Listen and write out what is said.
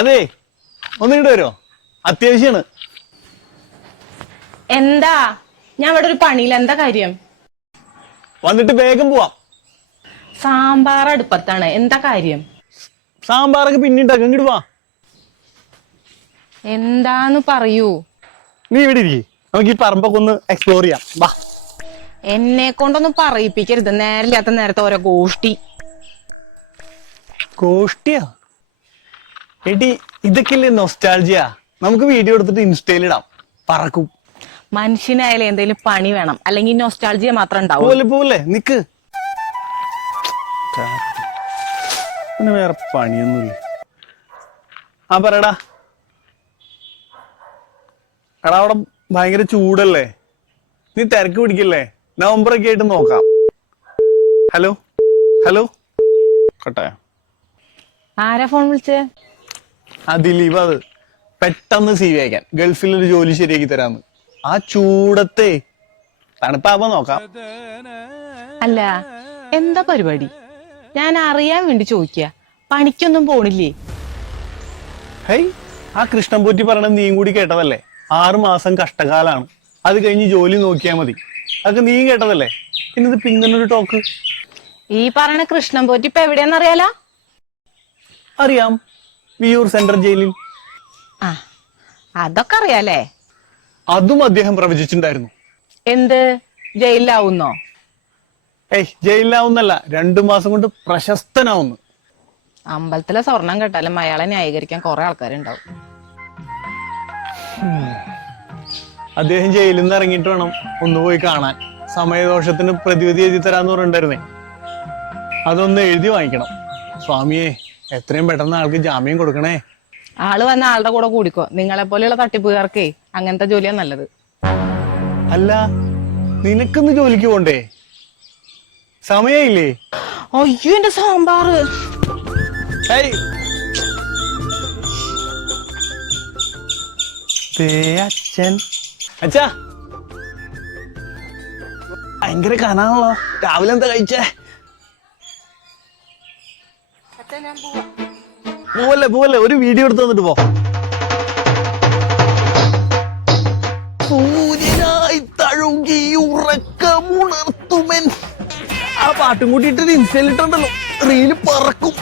അതെ, ഒന്നിങ്ങോട്ട് വരുമോ? അത്യാവശ്യമാണ്. എന്താ? ഞാൻ ഇവിടെ ഒരു പണിയില്ല. എന്താ കാര്യം? വന്നിട്ട് വേഗം പോവാം. സാമ്പാർ അടുപ്പത്താണ്. എന്താ കാര്യം? സാമ്പാറൊക്കെ പിന്നെ ഉണ്ടാക്കാം. ഇങ്ങോട്ട് വാ. എന്താന്ന് പറയൂ. നീ ഇവിടെ ഇരിക്കേ, നമുക്ക് ഈ പറമ്പൊക്കെ ഒന്ന് എക്സ്പ്ലോർ ചെയ്യാം. വാ. എന്നെ കൊണ്ടൊന്നും പറയിപ്പിക്കരുത്. നേരില്ലാത്ത നേരത്തെ ഓരോ ഗോഷ്ടി. കോഷ്ടിയാ? എടി, ഇതൊക്കെയല്ലേ നൊസ്റ്റാൾജിയ. നമുക്ക് വീഡിയോ എടുത്തിട്ട് ഇൻസ്റ്റയിലിടാം. പറക്കും. മനുഷ്യനായാലും എന്തെങ്കിലും പണി വേണം, അല്ലെങ്കിൽ നൊസ്റ്റാൾജിയ മാത്രം ഉണ്ടാവും. പോലെ പോലെ നിക്ക്. പിന്നെ വേറെ പണിയൊന്നുമില്ല. ആ പറയടാ. എടാ, അവിടെ ഭയങ്കര ചൂടല്ലേ? നീ തിരക്ക് പിടിക്കല്ലേ? നവംബറൊക്കെ ആയിട്ട് നോക്കാം. ഹലോ ഹലോ, കട്ടായോ? ആരാ ഫോൺ വിളിച്ചേ? ആ ദിലീപ്. അത് പെട്ടെന്ന് സി വി അയക്കാൻ, ഗൾഫിലൊരു ജോലി ശരിയാക്കി തരാന്ന്. ആ ചൂടത്തെ തണുപ്പാകുമ്പോ നോക്കാം. അല്ല, എന്താ പരിപാടി? ഞാൻ അറിയാൻ വേണ്ടി ചോദിക്കുക. പണിക്കൊന്നും പോണില്ലേ? ഹേയ്, ആ കൃഷ്ണൻ പോറ്റി പറയണത് നീയും കൂടി കേട്ടതല്ലേ? 6 മാസം കഷ്ടകാലാണ്, അത് കഴിഞ്ഞ് ജോലി നോക്കിയാൽ മതി. അതൊക്കെ നീയും കേട്ടതല്ലേ? പിന്നത് പിന്നൊരു ടോക്ക്. ഈ പറയണ കൃഷ്ണൻ പോറ്റി ഇപ്പൊ എവിടെയാന്നറിയാലോ? അറിയാം, വിയൂർ സെൻട്രൽ ജയിലിൽ. ആ, അതൊക്കെ അറിയാലേ. അതും അദ്ദേഹം പ്രവചിച്ചിട്ടുണ്ടായിരുന്നു. എന്ത്? ജയിലിലാവുന്നോ? ഏയ്, ജയിലിലാവുന്നല്ല, 2 മാസം കൊണ്ട് പ്രശസ്തനാവുന്നു. അമ്പലത്തിലെ സ്വർണം കേട്ടാലും അയാളെ ന്യായീകരിക്കാൻ കുറെ ആൾക്കാരുണ്ടാവും. അദ്ദേഹം ജയിലിൽ നിന്ന് ഇറങ്ങിയിട്ട് വേണം ഒന്ന് പോയി കാണാൻ. സമയദോഷത്തിന് പ്രതിവിധി എഴുതി തരാന്ന് പറഞ്ഞിട്ടുണ്ടായിരുന്നേ. അതൊന്ന് എഴുതി വാങ്ങിക്കണം. സ്വാമിയെ, എത്രയും പെട്ടെന്ന് ആൾക്ക് ജാമ്യം കൊടുക്കണേ. ആള് വന്ന ആളുടെ കൂടെ കൂടിക്കോ. നിങ്ങളെ പോലെയുള്ള തട്ടിപ്പുകാർക്കേ അങ്ങനത്തെ ജോലിയാ നല്ലത്. അല്ല, നിനക്കൊന്ന് ജോലിക്ക് പോണ്ടേ? സമയമില്ലേ? അയ്യോ, എന്റെ സാമ്പാറ്. അച്ഛൻ, അച്ഛാ, ഭയങ്കര കനാണല്ലോ. രാവിലെ എന്താ കഴിച്ചേ? പോവല്ലേ പോവല്ലേ, ഒരു വീഡിയോ എടുത്ത് തന്നിട്ട് പോ. സൂര്യനായി തഴുകി ഉറക്കമുണർത്തുമൻ. ആ പാട്ടും കൂട്ടിയിട്ട് ഇൻസ്റ്റയിലിട്ടുണ്ടല്ലോ, റീല് പറക്കും.